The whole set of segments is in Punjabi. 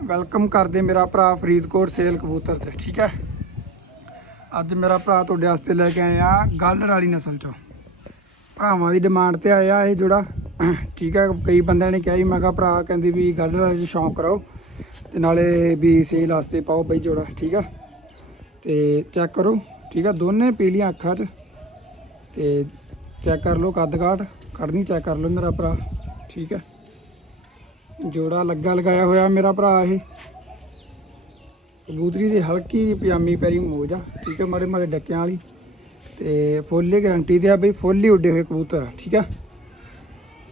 ਵੈਲਕਮ ਕਰਦੇ ਮੇਰਾ ਭਰਾ ਫਰੀਦਕੋਟ ਸੇਲ ਕਬੂਤਰ ਤੇ, ਠੀਕ ਹੈ? ਅੱਜ ਮੇਰਾ ਭਰਾ ਤੁਹਾਡੇ ਵਾਸਤੇ ਲੈ ਕੇ ਆਇਆ ਗਾਲਰ ਵਾਲੀ ਨਸਲ ਚੋਂ। ਭਰਾਵਾਂ ਦੀ ਡਿਮਾਂਡ ਤੇ ਆਇਆ ਇਹ ਜੋੜਾ। ਠੀਕ ਹੈ, ਕਈ ਬੰਦਿਆਂ ਨੇ ਕਿਹਾ ਜੀ ਮੈਂ ਕਿਹਾ ਭਰਾ ਕਹਿੰਦੀ ਵੀ ਗਾਲਰ ਵਾਲੇ 'ਚ ਸ਼ੌਂਕ ਕਰਾਓ ਤੇ ਨਾਲੇ ਵੀ ਸੇਲ ਵਾਸਤੇ ਪਾਓ ਬਈ ਜੋੜਾ, ਠੀਕ ਆ ਤੇ ਚੈੱਕ ਕਰੋ, ਠੀਕ ਆ ਦੋਨੇ ਪੀਲੀਆਂ ਅੱਖਾਂ 'ਚ ਤੇ ਚੈੱਕ ਕਰ ਲਓ ਕੱਦ ਕਾਠ ਖੜਨੀ ਚੈੱਕ ਕਰ ਲਓ ਮੇਰਾ ਭਰਾ, ਠੀਕ ਹੈ? ਜੋੜਾ ਲੱਗਾ ਲਗਾਇਆ ਹੋਇਆ ਮੇਰਾ ਭਰਾ ਇਹ। ਕਬੂਤਰੀ ਦੀ ਹਲਕੀ ਜਿਹੀ ਪਜਾਮੀ ਪੈਰੀ ਮੋਜ ਆ ਠੀਕ ਆ ਮਾੜੇ ਮਾੜੇ ਡੱਕਿਆਂ ਵਾਲੀ। ਤੇ ਫੁੱਲ ਗਰੰਟੀ ਗਾਰੰਟੀ ਤੇ ਆ ਬਈ ਫੁੱਲ ਹੀ ਉੱਡੇ ਹੋਏ ਕਬੂਤਰ, ਠੀਕ ਆ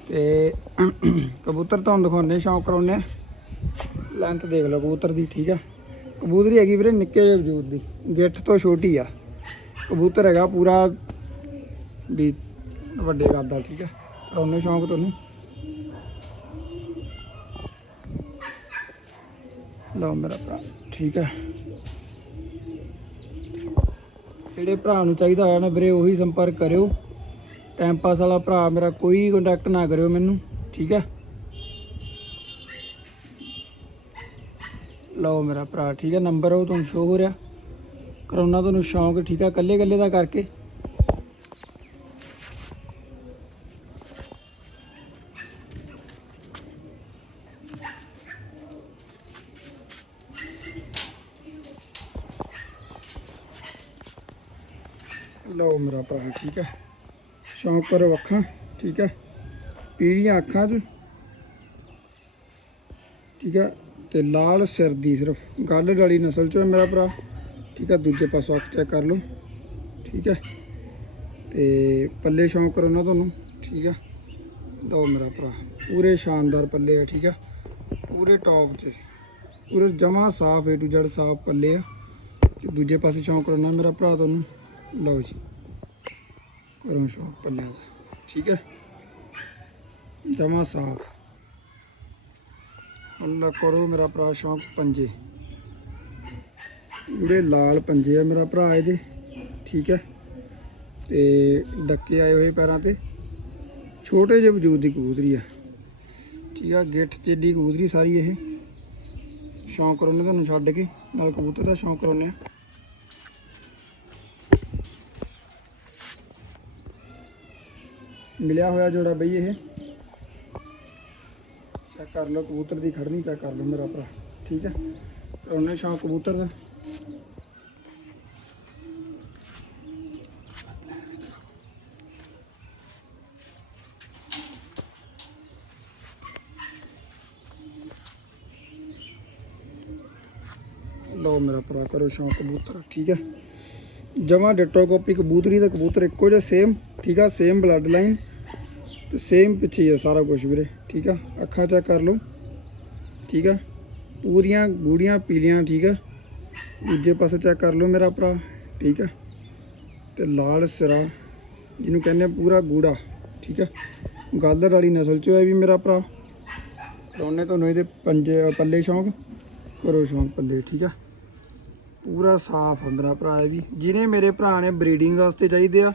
ਤੇ ਕਬੂਤਰ ਤੁਹਾਨੂੰ ਦਿਖਾਉਣੇ ਸ਼ੌਂਕ ਕਰਾਉਣੇ ਆ ਲੈਂਥ ਦੇਖ ਲਓ ਕਬੂਤਰ ਦੀ, ਠੀਕ ਆ ਕਬੂਤਰੀ ਹੈਗੀ ਵੀਰੇ ਨਿੱਕੇ ਜਿਹੇ ਵਜੂਦ ਦੀ, ਗਿੱਠ ਤੋਂ ਛੋਟੀ ਆ। ਕਬੂਤਰ ਹੈਗਾ ਪੂਰਾ ਵੀ ਵੱਡੇ ਕਰਦਾ, ਠੀਕ ਆ ਕਰਾਉਣੇ ਸ਼ੌਂਕ ਤੁਹਾਨੂੰ। ਲਓ ਮੇਰਾ ਭਰਾ, ਠੀਕ ਹੈ। ਜਿਹੜੇ ਭਰਾ ਨੂੰ ਚਾਹੀਦਾ ਹੋਇਆ ਨਾ ਵੀਰੇ, ਉਹੀ ਸੰਪਰਕ ਕਰਿਓ। ਟਾਈਮ ਪਾਸ ਵਾਲਾ ਭਰਾ ਮੇਰਾ, ਕੋਈ ਕੰਟੈਕਟ ਨਾ ਕਰਿਓ ਮੈਨੂੰ, ਠੀਕ ਹੈ। ਲਓ ਮੇਰਾ ਭਰਾ, ਠੀਕ ਹੈ ਨੰਬਰ ਉਹ ਤੁਹਾਨੂੰ ਸ਼ੋ ਹੋ ਰਿਹਾ। ਕਰੋਨਾ ਤੁਹਾਨੂੰ ਸ਼ੌਂਕ, ਠੀਕ ਹੈ ਕੱਲੇ ਕੱਲੇ ਦਾ ਕਰਕੇ। ਲਓ ਮੇਰਾ ਭਰਾ, ਠੀਕ ਹੈ? ਸ਼ੌਂਕ ਕਰੋ ਅੱਖਾਂ, ਠੀਕ ਹੈ? ਪੀੜੀਆਂ ਅੱਖਾਂ 'ਚ, ਠੀਕ ਹੈ? ਤੇ ਲਾਲ ਸਿਰ ਦੀ ਸਿਰਫ, ਗੱਲ ਵਾਲੀ ਨਸਲ 'ਚੋਂ ਹੈ ਮੇਰਾ ਭਰਾ, ਠੀਕ ਹੈ? ਦੂਜੇ ਪਾਸੋਂ ਅੱਖ ਚੈੱਕ ਕਰ ਲਓ, ਠੀਕ ਹੈ? ਤੇ ਪੱਲੇ ਸ਼ੌਂਕ ਕਰੋ ਨਾ ਤੁਹਾਨੂੰ, ਠੀਕ ਹੈ? ਲਓ ਮੇਰਾ ਭਰਾ, ਪੂਰੇ ਸ਼ਾਨਦਾਰ ਪੱਲੇ ਆ, ਠੀਕ ਹੈ? ਪੂਰੇ ਟੌਪ 'ਚ ਪੂਰੇ ਜਮਾ ਸਾਫ਼ ਏ ਟੂ ਜੜ ਸਾਫ਼ ਪੱਲੇ ਆ। ਦੂਜੇ ਪਾਸੇ ਸ਼ੌਂਕ ਕਰੋ ਮੇਰਾ ਭਰਾ ਤੁਹਾਨੂੰ। ਲਓ ਜੀ। ਕਰੋ ਸ਼ੌਂਕ ਪੱਲਿਆਂ ਦਾ ਠੀਕ ਹੈ? ਜਮਾ ਸਾਫ਼। ਅੱਲਾ ਕਰੋ ਮੇਰਾ ਭਰਾ ਸ਼ੌਂਕ ਪੰਜੇ। ਜਿਹੜੇ ਲਾਲ ਪੰਜੇ ਆ ਮੇਰਾ ਭਰਾ ਇਹਦੇ। ਠੀਕ ਹੈ? ਤੇ ਡੱਕੇ ਆਏ ਹੋਏ ਪੈਰਾਂ ਤੇ। ਛੋਟੇ ਜਿਹੇ ਵਜੂਦ ਦੀ ਕਬੂਤਰੀ ਆ। ਠੀਕ ਆ, ਗਿੱਠ ਚਿੱਡੀ ਕਬੂਤਰੀ ਸਾਰੀ ਇਹ। ਸ਼ੌਂਕ ਕਰਾਉਣੇ ਤੁਹਾਨੂੰ ਛੱਡ ਕੇ, ਨਾਲ ਕਬੂਤਰ ਦਾ ਸ਼ੌਂਕ ਕਰਾਉਣੇ ਆ। ਮਿਲਿਆ ਹੋਇਆ ਜੋੜਾ ਬਈ ਇਹ। ਚੈੱਕ ਕਰ ਲਓ, ਕਬੂਤਰ ਦੀ ਖੜਨੀ ਚੈੱਕ ਕਰ ਲਓ ਮੇਰਾ ਭਰਾ, ਠੀਕ ਹੈ? ਕਰਾਉਣੇ ਸ਼ੌਂਕ ਕਬੂਤਰ ਦਾ। ਲਓ ਮੇਰਾ ਭਰਾ, ਕਰੋ ਸ਼ੌਂਕ ਕਬੂਤਰ, ਠੀਕ ਹੈ? ਜਮਾ ਡਿਟੋ ਕਾਪੀ ਕਬੂਤਰੀ ਦਾ ਕਬੂਤਰ ਇੱਕੋ ਜਿਹਾ ਸੇਮ ਠੀਕ ਆ ਸੇਮ ਬਲੱਡ ਲਾਈਨ ਤੇ ਸੇਮ ਪਿੱਛੇ ਹੀ ਆ ਸਾਰਾ ਕੁਝ ਵੀਰੇ, ਠੀਕ ਆ? ਅੱਖਾਂ ਚੈੱਕ ਕਰ ਲਓ, ਠੀਕ ਆ? ਪੂਰੀਆਂ ਗੂੜੀਆਂ ਪੀਲੀਆਂ, ਠੀਕ ਆ? ਦੂਜੇ ਪਾਸੇ ਚੈੱਕ ਕਰ ਲਓ ਮੇਰਾ ਭਰਾ, ਠੀਕ ਆ? ਤੇ ਲਾਲ ਸਿਰਾ, ਜਿਹਨੂੰ ਕਹਿੰਦੇ ਆ ਪੂਰਾ ਗੂੜਾ, ਠੀਕ ਆ? ਗਾਲਰ ਵਾਲੀ ਨਸਲ ਚੋਂ ਹੈ ਵੀ ਮੇਰਾ ਭਰਾ। ਕਰਾਉਣੇ ਤੁਹਾਨੂੰ ਇਹਦੇ ਪੰਜੇ ਪੱਲੇ ਸ਼ੌਂਕ ਕਰੋ ਸ਼ੌਂਕ ਪੱਲੇ, ਠੀਕ ਆ? ਪੂਰਾ ਸਾਫ਼ ਆ ਮੇਰਾ ਭਰਾ ਇਹ ਵੀ। ਜਿਹਨੇ ਮੇਰੇ ਭਰਾ ਨੇ ਬਰੀਡਿੰਗ ਵਾਸਤੇ ਚਾਹੀਦੇ ਆ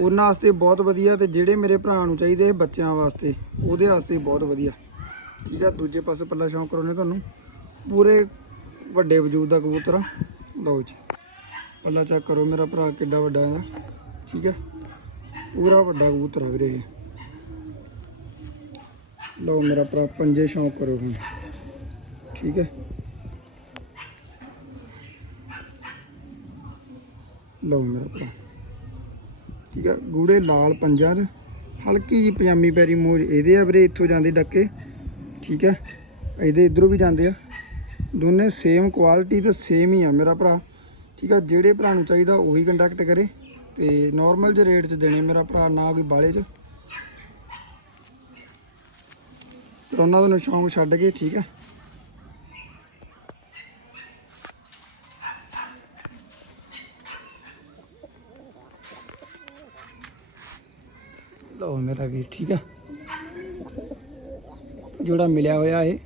ਉਹਨਾਂ ਵਾਸਤੇ ਬਹੁਤ ਵਧੀਆ ਤੇ ਜਿਹੜੇ ਮੇਰੇ ਭਰਾ ਨੂੰ ਚਾਹੀਦੇ ਬੱਚਿਆਂ ਵਾਸਤੇ, ਉਹਦੇ ਵਾਸਤੇ ਬਹੁਤ ਵਧੀਆ। ਠੀਕ ਆ, ਦੂਜੇ ਪਾਸੇ ਪੱਲਾ ਸ਼ੌਂਕ ਕਰਾਉਣੇ ਤੁਹਾਨੂੰ। ਪੂਰੇ ਵੱਡੇ ਵਜੂਦ ਦਾ ਕਬੂਤਰ ਆ। ਲਓ ਜੀ, ਪੱਲਾ ਚੈੱਕ ਕਰੋ ਮੇਰਾ ਭਰਾ ਕਿੱਡਾ ਵੱਡਾ ਇਹਦਾ ਠੀਕ ਹੈ ਪੂਰਾ ਵੱਡਾ ਕਬੂਤਰ ਆ ਵੀਰੇ ਇਹ। ਲਓ ਮੇਰਾ ਭਰਾ, ਪੰਜੇ ਸ਼ੌਂਕ ਕਰੋ ਹੁਣ। ਠੀਕ ਹੈ ਲਓ ਮੇਰਾ ਭਰਾ। ਠੀਕ ਆ। ਗੂੜੇ ਲਾਲ ਪੰਜਾਂ 'ਚ। ਹਲਕੀ ਜੀ ਪਜਾਮੀ ਪੈਰੀ ਮੋਜ ਇਹਦੇ ਆ ਵੀਰੇ, ਇੱਥੋਂ ਜਾਂਦੇ ਡੱਕੇ। ਠੀਕ ਹੈ ਇਹਦੇ ਇਧਰੋਂ ਵੀ ਜਾਂਦੇ ਆ। ਦੋਨੇ ਸੇਮ ਕੁਆਲਿਟੀ ਤੇ ਸੇਮ ਹੀ ਆ ਮੇਰਾ ਭਰਾ। ਠੀਕ ਆ। ਜਿਹੜੇ ਭਰਾ ਨੂੰ ਚਾਹੀਦਾ, ਉਹੀ ਕੰਟੈਕਟ ਕਰੇ। ਤੇ ਨਾਰਮਲ ਜਿਹੇ ਰੇਟ 'ਚ ਦੇਣੇ ਮੇਰਾ ਭਰਾ, ਨਾ ਕੋਈ ਬਾਲੇ 'ਚ। ਪਰ ਉਹਨਾਂ ਦਾ ਸ਼ੌਂਕ ਛੱਡ ਕੇ, ਠੀਕ ਆ। ਲਓ ਮੇਰਾ ਵੀਰ ਠੀਕ ਆ। ਜੋੜਾ ਮਿਲਿਆ ਹੋਇਆ ਇਹ।